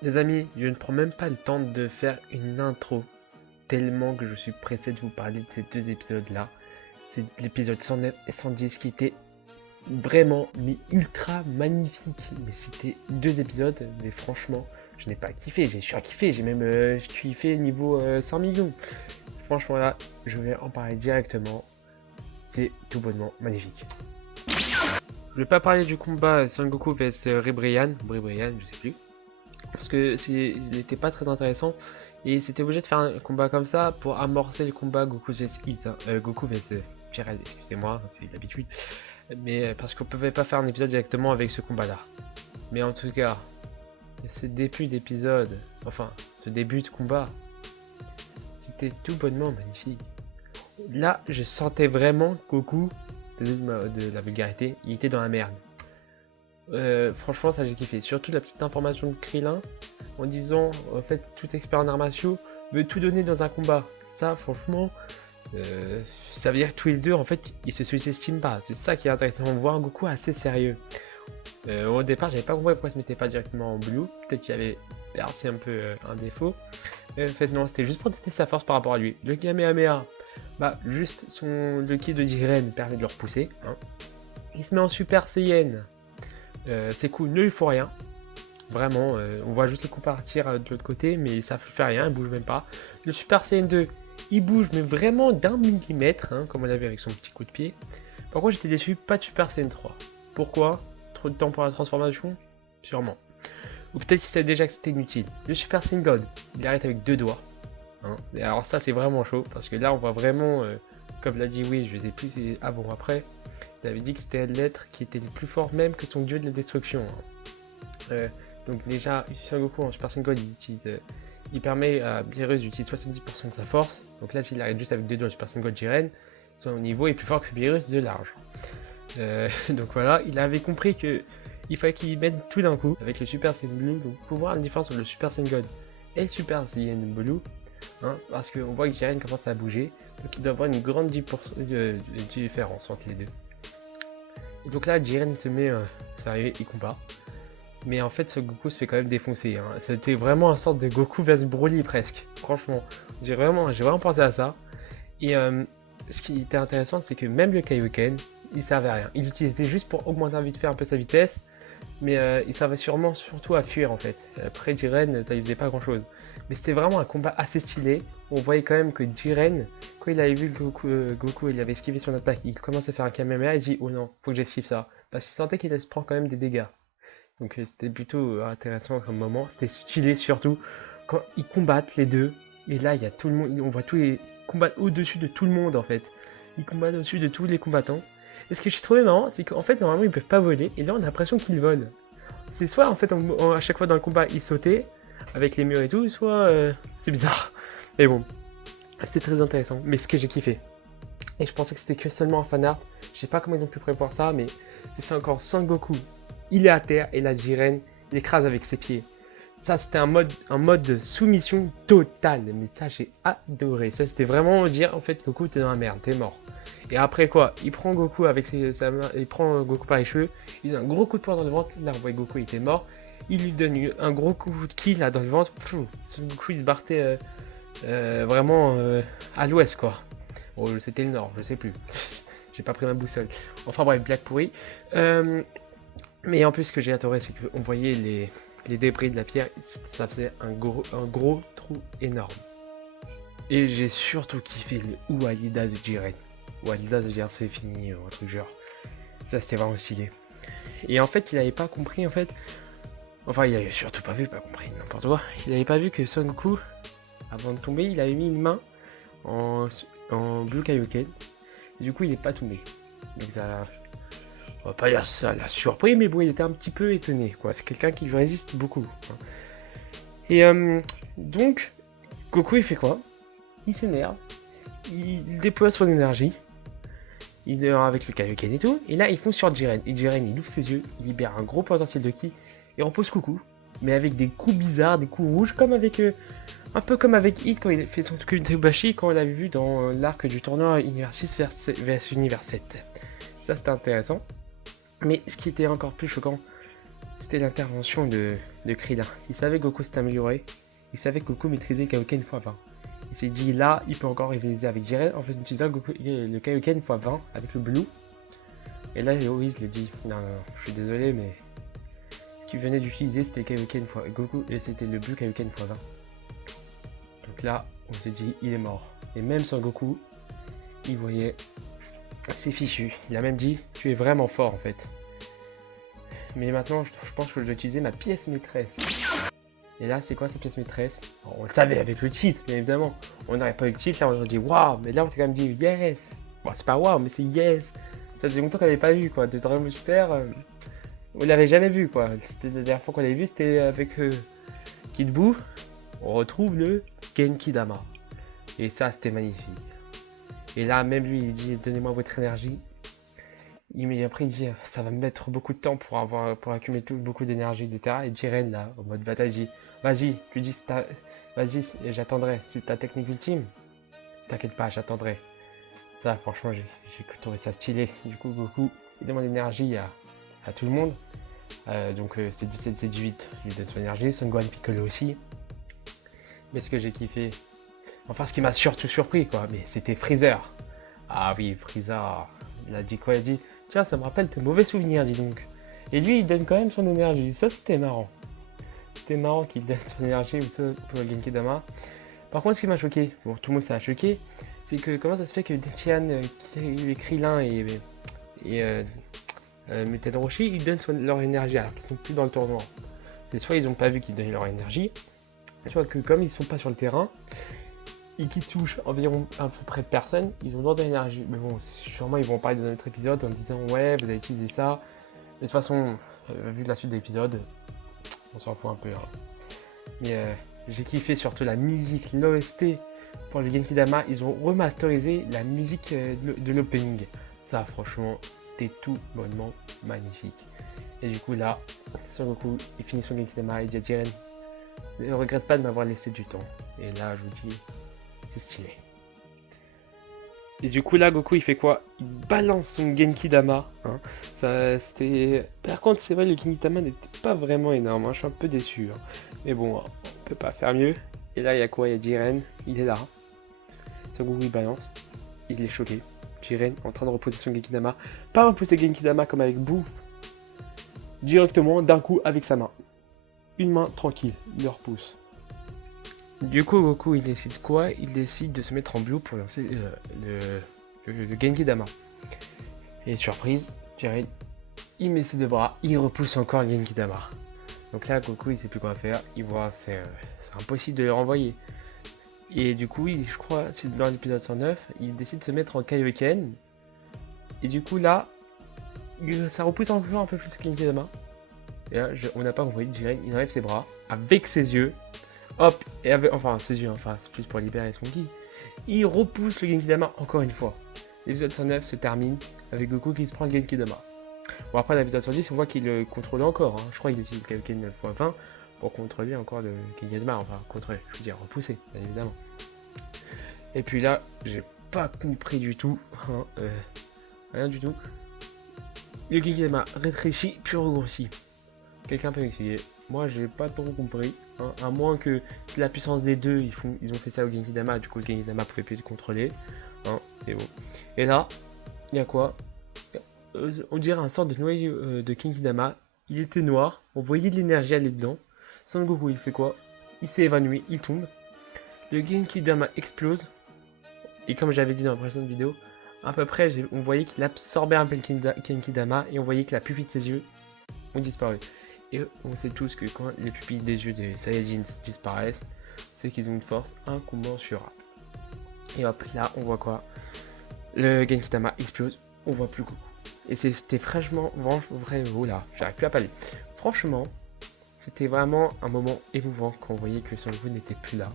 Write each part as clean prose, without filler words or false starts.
Les amis, je ne prends même pas le temps de faire une intro, tellement que je suis pressé de vous parler de ces deux épisodes-là. C'est l'épisode 109 et 110 qui étaient vraiment, mais ultra magnifiques. Mais c'était deux épisodes, mais franchement, je n'ai pas kiffé, j'ai surkiffé, j'ai même kiffé niveau 100 millions. Franchement là, je vais en parler directement, c'est tout bonnement magnifique. Je vais pas parler du combat Sangoku vs Ribrianne, je sais plus. Parce que il n'était pas très intéressant et c'était obligé de faire un combat comme ça pour amorcer le combat Goku vs Hit, Goku vs Jiren, excusez-moi, c'est l'habitude, mais parce qu'on pouvait pas faire un épisode directement avec ce combat là. Mais en tout cas, ce début d'épisode, enfin ce début de combat, c'était tout bonnement magnifique. Là, je sentais vraiment Goku, de la vulgarité, il était dans la merde. Franchement, ça j'ai kiffé. Surtout la petite information de Krillin en disant en fait tout expert en arts martiaux veut tout donner dans un combat. Ça, franchement, ça veut dire que tous les deux en fait ils se sous-estiment pas. C'est ça qui est intéressant. On voit un Goku assez sérieux. Au départ, j'avais pas compris pourquoi il se mettait pas directement en blue. Peut-être qu'il avait percé un peu un défaut. Mais en fait, non, c'était juste pour tester sa force par rapport à lui. Le Kamehameha, bah, juste le ki de Jiren permet de le repousser. Hein. Il se met en Super Saiyan. Ses coups ne lui font rien. Vraiment, on voit juste les coups partir de l'autre côté, mais ça fait rien, il bouge même pas. Le Super Saiyan 2, il bouge, mais vraiment d'un millimètre, hein, comme on l'avait avec son petit coup de pied. Par contre, j'étais déçu, pas de Super Saiyan 3. Pourquoi? Trop de temps pour la transformation? Sûrement. Ou peut-être qu'il savait déjà que c'était inutile. Le Super Saiyan God, il arrête avec deux doigts. Hein. Et alors ça, c'est vraiment chaud, parce que là, on voit vraiment, comme l'a dit oui, je sais plus si c'est avant ou après, il avait dit que c'était l'être qui était le plus fort même que son dieu de la destruction. Hein. Donc déjà, Sangoku en Super Saiyan God, il permet à Beerus d'utiliser 70% de sa force. Donc là, s'il arrête juste avec deux doigts Super Saiyan God Jiren, son niveau est plus fort que Beerus de large. Donc voilà, il avait compris que il fallait qu'il mette tout d'un coup avec le Super Saiyan Blue. Donc pour voir la différence entre le Super Saiyan God et le Super Saiyan Blue, hein, parce qu'on voit que Jiren commence à bouger, donc il doit avoir une grande différence entre les deux. Et donc là, Jiren se met, c'est arrivé, il combat. Mais en fait, ce Goku se fait quand même défoncer. Hein. C'était vraiment une sorte de Goku vs Broly presque. Franchement, j'ai vraiment pensé à ça. Et ce qui était intéressant, c'est que même le Kaioken, il servait à rien. Il l'utilisait juste pour augmenter vite fait un peu sa vitesse. Mais il servait surtout à fuir en fait. Après Jiren, ça lui faisait pas grand chose. Mais c'était vraiment un combat assez stylé. On voyait quand même que Jiren, quand il avait vu Goku, il avait esquivé son attaque, il commençait à faire un Kamehameha, il dit oh non, faut que j'esquive ça. Parce qu'il sentait qu'il se prendre quand même des dégâts. Donc c'était plutôt intéressant comme moment. C'était stylé surtout quand ils combattent les deux. Et là, il y a tout le monde, on voit tous les combats au-dessus de tout le monde en fait. Ils combattent au-dessus de tous les combattants. Et ce que j'ai trouvé marrant, c'est qu'en fait, normalement, ils peuvent pas voler. Et là, on a l'impression qu'ils volent. C'est soit, en fait, à chaque fois dans le combat, ils sautaient avec les murs et tout, soit c'est bizarre. Mais bon, c'était très intéressant. Mais ce que j'ai kiffé. Et je pensais que c'était que seulement un fanart. Je sais pas comment ils ont pu prévoir ça, mais c'est encore Sangoku. Il est à terre et la Jiren l'écrase avec ses pieds. Ça, c'était un mode de soumission totale. Mais ça, j'ai adoré. Ça, c'était vraiment dire, en fait, Goku, t'es dans la merde, t'es mort. Et après quoi, il prend Goku avec sa main, il prend Goku par les cheveux, il donne un gros coup de poing dans le ventre. Là, on voit Goku, il était mort. Il lui donne un gros coup de ki là dans le ventre. Goku, il se bartait vraiment à l'ouest, quoi. Bon, c'était le nord, je sais plus. J'ai pas pris ma boussole. Enfin bref, blague pourrie. Mais en plus, ce que j'ai adoré, c'est qu'on voyait les débris de la pierre, ça faisait un gros trou énorme. Et j'ai surtout kiffé le Ualida de Jiren. Ualida de Jiren, c'est fini, un truc genre. Ça, c'était vraiment stylé. Et en fait, il avait pas compris, en fait. Enfin, il avait surtout pas vu, pas compris, n'importe quoi. Il avait pas vu que Son Goku, avant de tomber, il avait mis une main en Blue Kaioken. Et du coup, il est pas tombé. Donc ça. On va pas dire ça l'a surpris, mais bon, il était un petit peu étonné, quoi. C'est quelqu'un qui lui résiste beaucoup. Hein. Et donc, Goku, il fait quoi? Il s'énerve. Il déploie son énergie. Il est avec le Kaioken et tout. Et là, ils font sur Jiren. Et Jiren, il ouvre ses yeux. Il libère un gros potentiel de ki. Et repose coucou. Mais avec des coups bizarres, des coups rouges, comme avec. Un peu comme avec Hit quand il fait son Tebashi, quand on l'avait vu dans l'arc du tournoi Univers 6 vers Univers 7. Ça, c'était intéressant. Mais ce qui était encore plus choquant, c'était l'intervention de Krillin. Il savait que Goku s'était amélioré. Il savait que Goku maîtrisait le Kaioken x20. Il s'est dit là, il peut encore rivaliser avec Jiren en fait utilisant le Kaioken x20 avec le Blue. Et là, Whis lui dit non, je suis désolé, mais ce qu'il venait d'utiliser c'était le Kaioken x Goku et c'était le Blue Kaioken x20. Donc là, on se dit il est mort. Et même sans Goku, il voyait c'est fichu. Il a même dit tu es vraiment fort en fait. Mais maintenant, je pense que je dois utiliser ma pièce maîtresse. Et là, c'est quoi cette pièce maîtresse? On le savait avec le titre, bien évidemment. On n'aurait pas eu le titre, là, on aurait dit waouh. Mais là, on s'est quand même dit yes. Bon, c'est pas waouh, mais c'est yes. Ça faisait longtemps qu'on l'avait pas vu, quoi. De Dragon Ball Super, on l'avait jamais vu, quoi. C'était la dernière fois qu'on l'avait vu, c'était avec Kid Buu. On retrouve le Genki Dama. Et ça, c'était magnifique. Et là, même lui, il dit donnez-moi votre énergie. Après il dit ça va me mettre beaucoup de temps pour accumuler beaucoup d'énergie, etc. Et Jiren là, en mode bataille, dit vas-y, tu dis vas-y, j'attendrai. C'est ta technique ultime. T'inquiète pas, j'attendrai. Ça, franchement, j'ai trouvé ça stylé. Du coup, Goku, il demande l'énergie à tout le monde. Donc c'est 17, c'est 18, il lui donne son énergie. Son Gohan Piccolo aussi. Mais ce que j'ai kiffé, enfin ce qui m'a surtout surpris, quoi, mais c'était Freezer. Ah oui, Freezer, il a dit quoi? Il a dit tiens, ça me rappelle tes mauvais souvenirs, dis donc. Et lui, il donne quand même son énergie. Ça, c'était marrant. C'était marrant qu'il donne son énergie pour le Genki Dama. Par contre, ce qui m'a choqué, bon, tout le monde ça a choqué, c'est que comment ça se fait que Dechian, Krillin et Muten Roshi, ils donnent leur énergie alors qu'ils sont plus dans le tournoi. C'est soit ils n'ont pas vu qu'ils donnaient leur énergie, soit que comme ils sont pas sur le terrain, et qui touchent environ à peu près personne, ils ont de l'énergie. Mais bon, sûrement ils vont parler dans un autre épisode en disant ouais, vous avez utilisé ça. Mais de toute façon, vu la suite de l'épisode, on s'en fout un peu. Hein. Mais j'ai kiffé surtout la musique, l'OST pour le Genki Dama. Ils ont remasterisé la musique de l'opening. Ça, franchement, c'était tout bonnement magnifique. Et du coup, là, Son Goku, il finit son Genki Dama, il dit à Jiren, ne regrette pas de m'avoir laissé du temps. Et là, je vous dis, c'est stylé. Et du coup là Goku il fait quoi? Il balance son Genki Dama. Hein. Ça, c'était... Par contre c'est vrai le Genki Dama n'était pas vraiment énorme. Hein. Je suis un peu déçu. Hein. Mais bon, on peut pas faire mieux. Et là il y a quoi? Il y a Jiren. Il est là. Son Goku il balance. Il est choqué. Jiren en train de reposer son Genki Dama. Pas reposer Genki Dama comme avec Buu. Directement d'un coup avec sa main. Une main tranquille. Il le repousse. Du coup, Goku, il décide quoi? Il décide de se mettre en blue pour lancer le Genki Dama. Et surprise, Jiren, il met ses deux bras, il repousse encore le Genki Dama. Donc là, Goku, il sait plus quoi faire. Il voit, c'est impossible de le renvoyer. Et du coup, je crois, c'est dans l'épisode 109, il décide de se mettre en Kaioken. Et du coup, là, ça repousse encore un peu plus le Genki Dama. Et là, on n'a pas envoyé Jiren, il enlève ses bras avec ses yeux. Hop, et avec, enfin ses yeux, enfin c'est plus pour libérer son ki. Il repousse le Genki Dama encore une fois. L'épisode 109 se termine avec Goku qui se prend le Genki Dama. Bon après l'épisode 110 on voit qu'il le contrôle encore. Hein. Je crois qu'il utilise le Kaioken 9x20 pour contrôler encore le Genki Dama. Enfin contrôler, je veux dire repousser, bien évidemment. Et puis là, j'ai pas compris du tout. Hein, rien du tout. Le Genki Dama rétrécit puis regrossit. Quelqu'un peut m'expliquer? Moi j'ai pas trop compris, hein, à moins que la puissance des deux, ils ont fait ça au Genki Dama, du coup le Genki Dama pouvait plus le contrôler. Hein, et bon. Et là, il y a quoi? On dirait un sort de noyau de Genki Dama, il était noir, on voyait de l'énergie aller dedans. Son Goku il fait quoi? Il s'est évanoui, il tombe. Le Genki Dama explose. Et comme j'avais dit dans la précédente vidéo, à peu près on voyait qu'il absorbait un peu le Genki Dama et on voyait que la pupille de ses yeux ont disparu. Et on sait tous que quand les pupilles des yeux des Saiyajins disparaissent, c'est qu'ils ont une force incommensurable. Et hop, là, on voit quoi? Le Genki Dama explose, on voit plus Goku. Et c'était franchement, oh là, j'arrive plus à parler. Franchement, c'était vraiment un moment émouvant quand on voyait que Son Goku n'était plus là.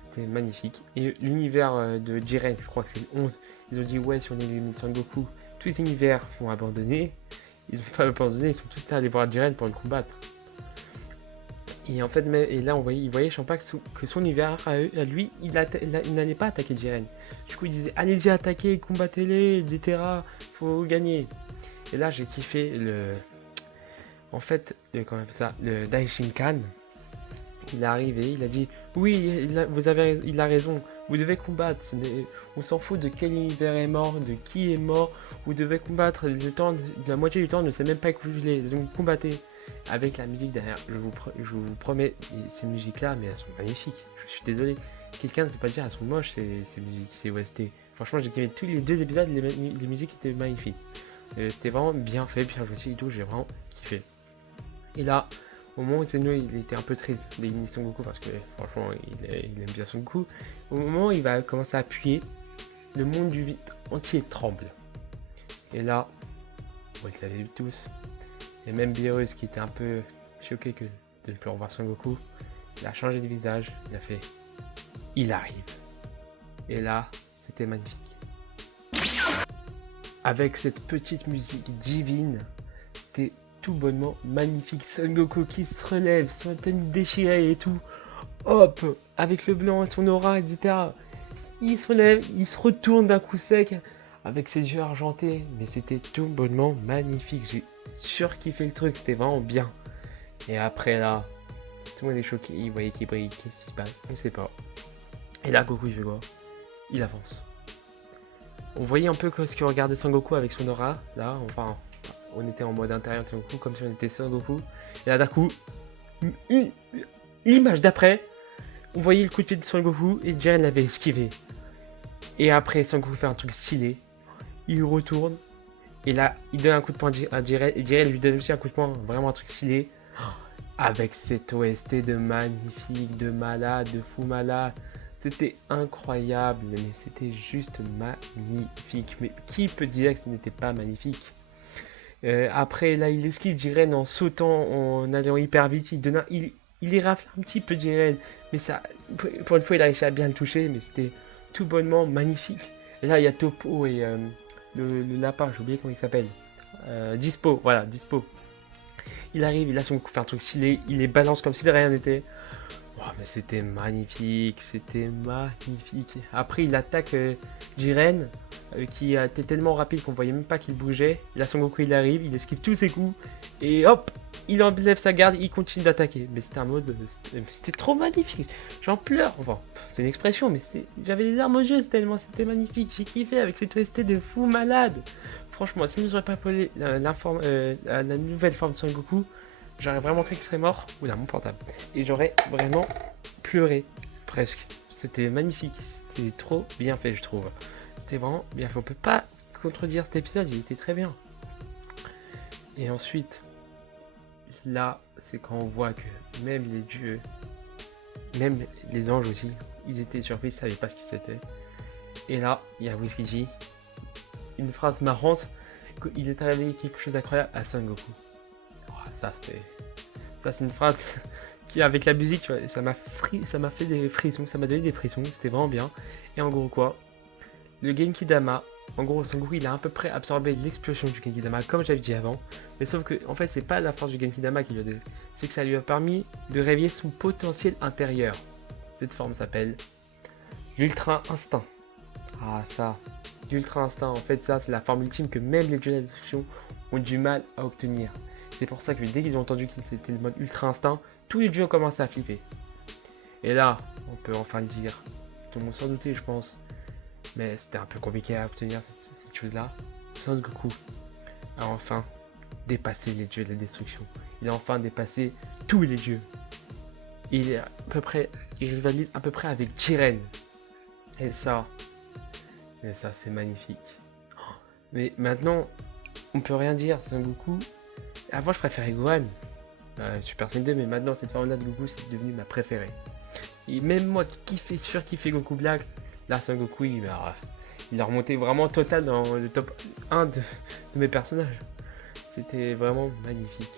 C'était magnifique. Et l'univers de Jiren, je crois que c'est le 11, ils ont dit ouais, si on élimine Son Goku, tous les univers vont abandonner. Ils ont pas abandonné, ils sont tous allés voir Jiren pour le combattre. Et en fait, et là, il voyait Champa que son univers à lui, il n'allait pas attaquer Jiren. Du coup, il disait allez-y, attaquez, combattez-les, etc. Faut gagner. Et là, j'ai kiffé en fait, comment on appelle ça, le Daishinkan. Il est arrivé, il a dit oui, il a raison, vous devez combattre, on s'en fout de quel univers est mort, de qui est mort, vous devez combattre, la moitié du temps ne sait même pas que vous voulez, donc combattez. Avec la musique derrière, je vous promets, ces musiques-là, mais elles sont magnifiques, je suis désolé, quelqu'un ne peut pas dire elles sont moches ces musiques, ces OST. Franchement, j'ai kiffé tous les 2 épisodes, les musiques étaient magnifiques. C'était vraiment bien fait, bien joué et tout, j'ai vraiment kiffé. Et là, au moment où Zeno il était un peu triste d'éliminer Son Goku parce que franchement il aime bien Son Goku, au moment où il va commencer à appuyer, le monde du vide entier tremble. Et là, vous le savez tous, et même Beerus qui était un peu choqué de ne plus revoir Son Goku, il a changé de visage, il a fait il arrive. Et là, c'était magnifique. Avec cette petite musique divine, c'était tout bonnement magnifique. Son Goku qui se relève, son tenue déchirée et tout. Hop, avec le blanc, son aura, etc. Il se relève, il se retourne d'un coup sec avec ses yeux argentés. Mais c'était tout bonnement magnifique. J'ai surkiffé le truc, c'était vraiment bien. Et après là, tout le monde est choqué. Il voyait qu'il brille, qu'est-ce qui se passe, on sait pas. Et là, Goku, il fait quoi? Il avance. On voyait un peu ce que regardait Son Goku avec son aura. Là, enfin, on était en mode intérieur de Son Goku, comme si on était Son Goku. Et là, d'un coup, l'image d'après, on voyait le coup de pied de Son Goku et Jiren l'avait esquivé. Et après, Son Goku fait un truc stylé. Il retourne. Et là, il donne un coup de poing à Jiren. Et Jiren lui donne aussi un coup de poing, vraiment un truc stylé. Avec cette OST de magnifique, de malade, de fou malade. C'était incroyable, mais c'était juste magnifique. Mais qui peut dire que ce n'était pas magnifique? Après, là, il esquive Jiren en sautant, en allant hyper vite. Il y rafle un petit peu Jiren, mais ça, pour une fois, il a réussi à bien le toucher, mais c'était tout bonnement magnifique. Et là, il y a Toppo et le lapin, j'ai oublié comment il s'appelle. Dispo, voilà, Dispo. Il arrive, il a son coup fait un truc stylé, il les balance comme si de rien n'était. Oh, mais c'était magnifique, c'était magnifique. Après, il attaque Jiren, qui était tellement rapide qu'on voyait même pas qu'il bougeait. Là, Son Goku, il arrive, il esquive tous ses coups, et hop, il enlève sa garde, il continue d'attaquer. Mais c'était un mode, c'était trop magnifique. J'en pleure. Enfin, c'est une expression, mais j'avais les larmes aux yeux tellement c'était magnifique. J'ai kiffé avec cette OST de fou malade. Franchement, si nous aurions pas appelé la nouvelle forme de Son Goku, j'aurais vraiment cru qu'il serait mort. Oula, mon portable. Et j'aurais vraiment pleuré, presque. C'était magnifique. C'était trop bien fait, je trouve. C'était vraiment bien fait. On peut pas contredire cet épisode, il était très bien. Et ensuite, là, c'est quand on voit que même les dieux, même les anges aussi, ils étaient surpris, ils savaient pas ce qui c'était. Et là, il y a Whiskey G. Une phrase marrante, il est arrivé quelque chose d'incroyable à Son Goku. Ça c'est une phrase qui avec la musique ça m'a fait des frissons, ça m'a donné des frissons, c'était vraiment bien. Et en gros quoi, le Genki Dama, en gros Son Goku il a à peu près absorbé l'explosion du Genki Dama comme j'avais dit avant, mais sauf que en fait c'est pas la force du Genki Dama qui lui a donné, c'est que ça lui a permis de réveiller son potentiel intérieur. Cette forme s'appelle l'Ultra Instinct. Ah ça, l'Ultra Instinct en fait ça c'est la forme ultime que même les dieux de la destruction ont du mal à obtenir. C'est pour ça que dès qu'ils ont entendu que c'était le mode Ultra Instinct, tous les dieux ont commencé à flipper. Et là, on peut enfin le dire. Tout le monde s'en doutait, je pense. Mais c'était un peu compliqué à obtenir cette chose-là. Son Goku a enfin dépassé les dieux de la destruction. Il a enfin dépassé tous les dieux. Il rivalise à peu près avec Jiren. Et ça c'est magnifique. Mais maintenant, on peut rien dire. Son Goku. Avant je préférais Gohan, Super Saiyan 2, mais maintenant cette forme-là de Goku c'est devenu ma préférée. Et même moi qui surkiffé Goku Black, là Son Goku il a remonté vraiment total dans le top 1 de mes personnages. C'était vraiment magnifique.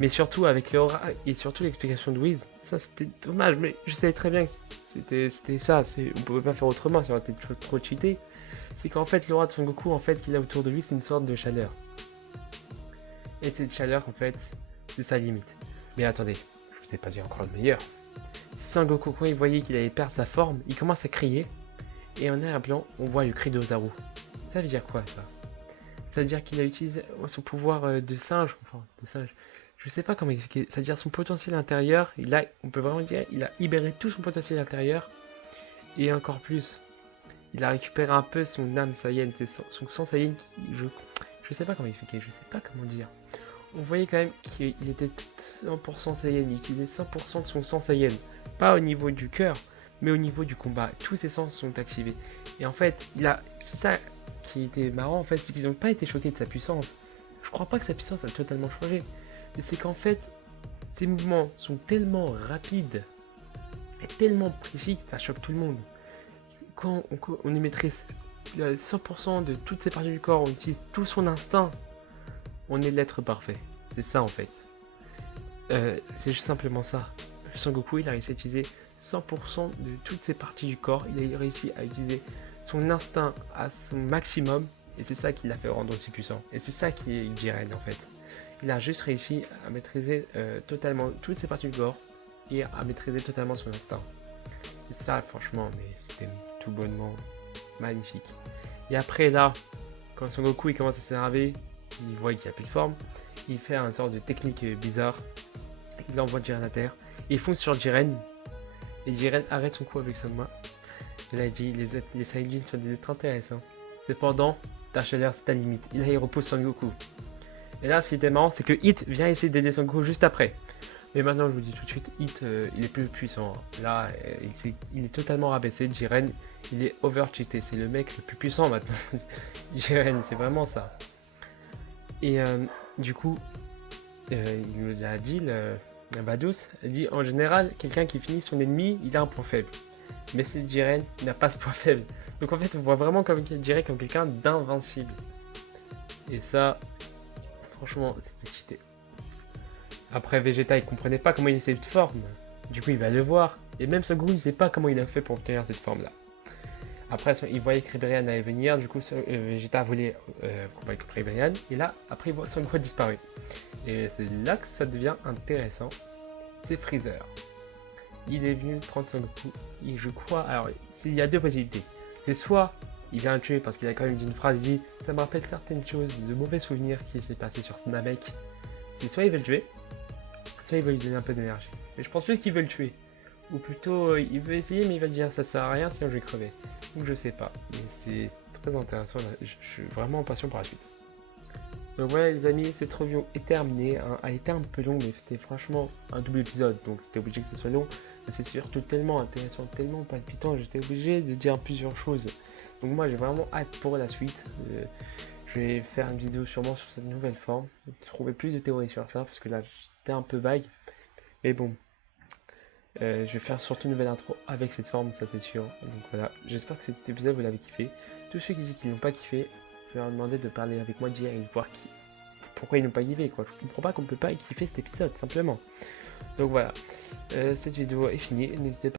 Mais surtout avec l'aura et surtout l'explication de Whis, ça c'était dommage, mais je savais très bien que c'était ça, on pouvait pas faire autrement, ça aurait été trop cheaté. C'est qu'en fait l'aura de Son Goku en fait qu'il a autour de lui c'est une sorte de chaleur. Et cette chaleur en fait, c'est sa limite. Mais attendez, je vous ai pas dit encore le meilleur. Si Son Goku quand il voyait qu'il allait perdre sa forme, il commence à crier. Et en arrière-plan, on voit le cri d'Ozaru. Ça veut dire quoi ça? Ça veut dire qu'il a utilisé son pouvoir de singe. Enfin, de singe. Je sais pas comment expliquer. C'est-à-dire son potentiel intérieur, on peut vraiment dire, il a libéré tout son potentiel intérieur. Et encore plus, il a récupéré un peu son âme Saiyan, son sang Saiyan je sais pas comment expliquer, je sais pas comment dire. On voyait quand même qu'il était 100% Saiyan, il utilisait 100% de son sang Saiyan. Pas au niveau du cœur, mais au niveau du combat. Tous ses sens sont activés. Et en fait, c'est ça qui était marrant en fait, c'est qu'ils n'ont pas été choqués de sa puissance. Je crois pas que sa puissance a totalement changé. Mais c'est qu'en fait, ses mouvements sont tellement rapides et tellement précis que ça choque tout le monde. Quand on y maîtrise 100% de toutes ses parties du corps, on utilise tout son instinct, on est l'être parfait. C'est ça en fait. C'est juste simplement ça. Son Goku, il a réussi à utiliser 100% de toutes ses parties du corps. Il a réussi à utiliser son instinct à son maximum. Et c'est ça qui l'a fait rendre aussi puissant. Et c'est ça qui est Jiren en fait. Il a juste réussi à maîtriser totalement toutes ses parties du corps et à maîtriser totalement son instinct. Et ça, franchement, mais c'était tout bonnement magnifique. Et après là, quand Son Goku il commence à s'énerver, il voit qu'il n'y a plus de forme, il fait un sort de technique bizarre. Il envoie Jiren à terre. Il fonce sur Jiren. Et Jiren arrête son coup avec sa main. Et là il dit les Saiyajins sont des êtres intéressants. Cependant, Dark Shader c'est ta limite. Et là il repousse Son Goku. Et là ce qui était marrant c'est que Hit vient essayer d'aider Son Goku juste après. Mais maintenant je vous dis tout de suite, Hit il est plus puissant. Là il est totalement rabaissé. Jiren il est over cheaté. C'est le mec le plus puissant maintenant. Jiren c'est vraiment ça. Et du coup il nous a dit Vados dit en général quelqu'un qui finit son ennemi il a un point faible. Mais c'est Jiren qui n'a pas ce point faible. Donc en fait on voit vraiment Jiren comme quelqu'un d'invincible. Et ça franchement c'était cheaté. Après Vegeta il comprenait pas comment il est cette forme. Du coup il va le voir. Et même Son Goku ne sait pas comment il a fait pour obtenir cette forme là. Après il voyait que Ribrian allait venir. Du coup Vegeta voulait combattre Ribrian. Et là après il voit Son Goku disparu. Et c'est là que ça devient intéressant. C'est Freezer. Il est venu prendre Son Goku. Et je crois. Alors, il y a deux possibilités. C'est soit il vient le tuer parce qu'il a quand même dit une phrase. Il dit ça me rappelle certaines choses, de mauvais souvenirs qui s'est passé sur Namek. C'est soit il veut le tuer, soit il veut lui donner un peu d'énergie. Mais je pense plus qu'il veut le tuer. Ou plutôt, il veut essayer, mais il va dire ça sert à rien sinon je vais crever. Donc je sais pas. Mais c'est très intéressant. Je suis vraiment impatient pour la suite. Donc voilà les amis, cette review est terminée, hein. Elle était un peu longue mais c'était franchement un double épisode, donc c'était obligé que ce soit long. Mais c'est surtout tellement intéressant, tellement palpitant, j'étais obligé de dire plusieurs choses. Donc moi j'ai vraiment hâte pour la suite. Je vais faire une vidéo sûrement sur cette nouvelle forme, trouver plus de théories sur ça, parce que là c'était un peu vague. Mais bon, je vais faire surtout une nouvelle intro avec cette forme, ça c'est sûr. Donc voilà, j'espère que cet épisode vous l'avez kiffé. Tous ceux qui disent qu'ils n'ont pas kiffé, je vais leur demander de parler avec moi d'hier et de voir pourquoi ils n'ont pas kiffé quoi. Je comprends pas qu'on peut pas kiffer cet épisode simplement. Donc voilà, cette vidéo est finie, n'hésitez pas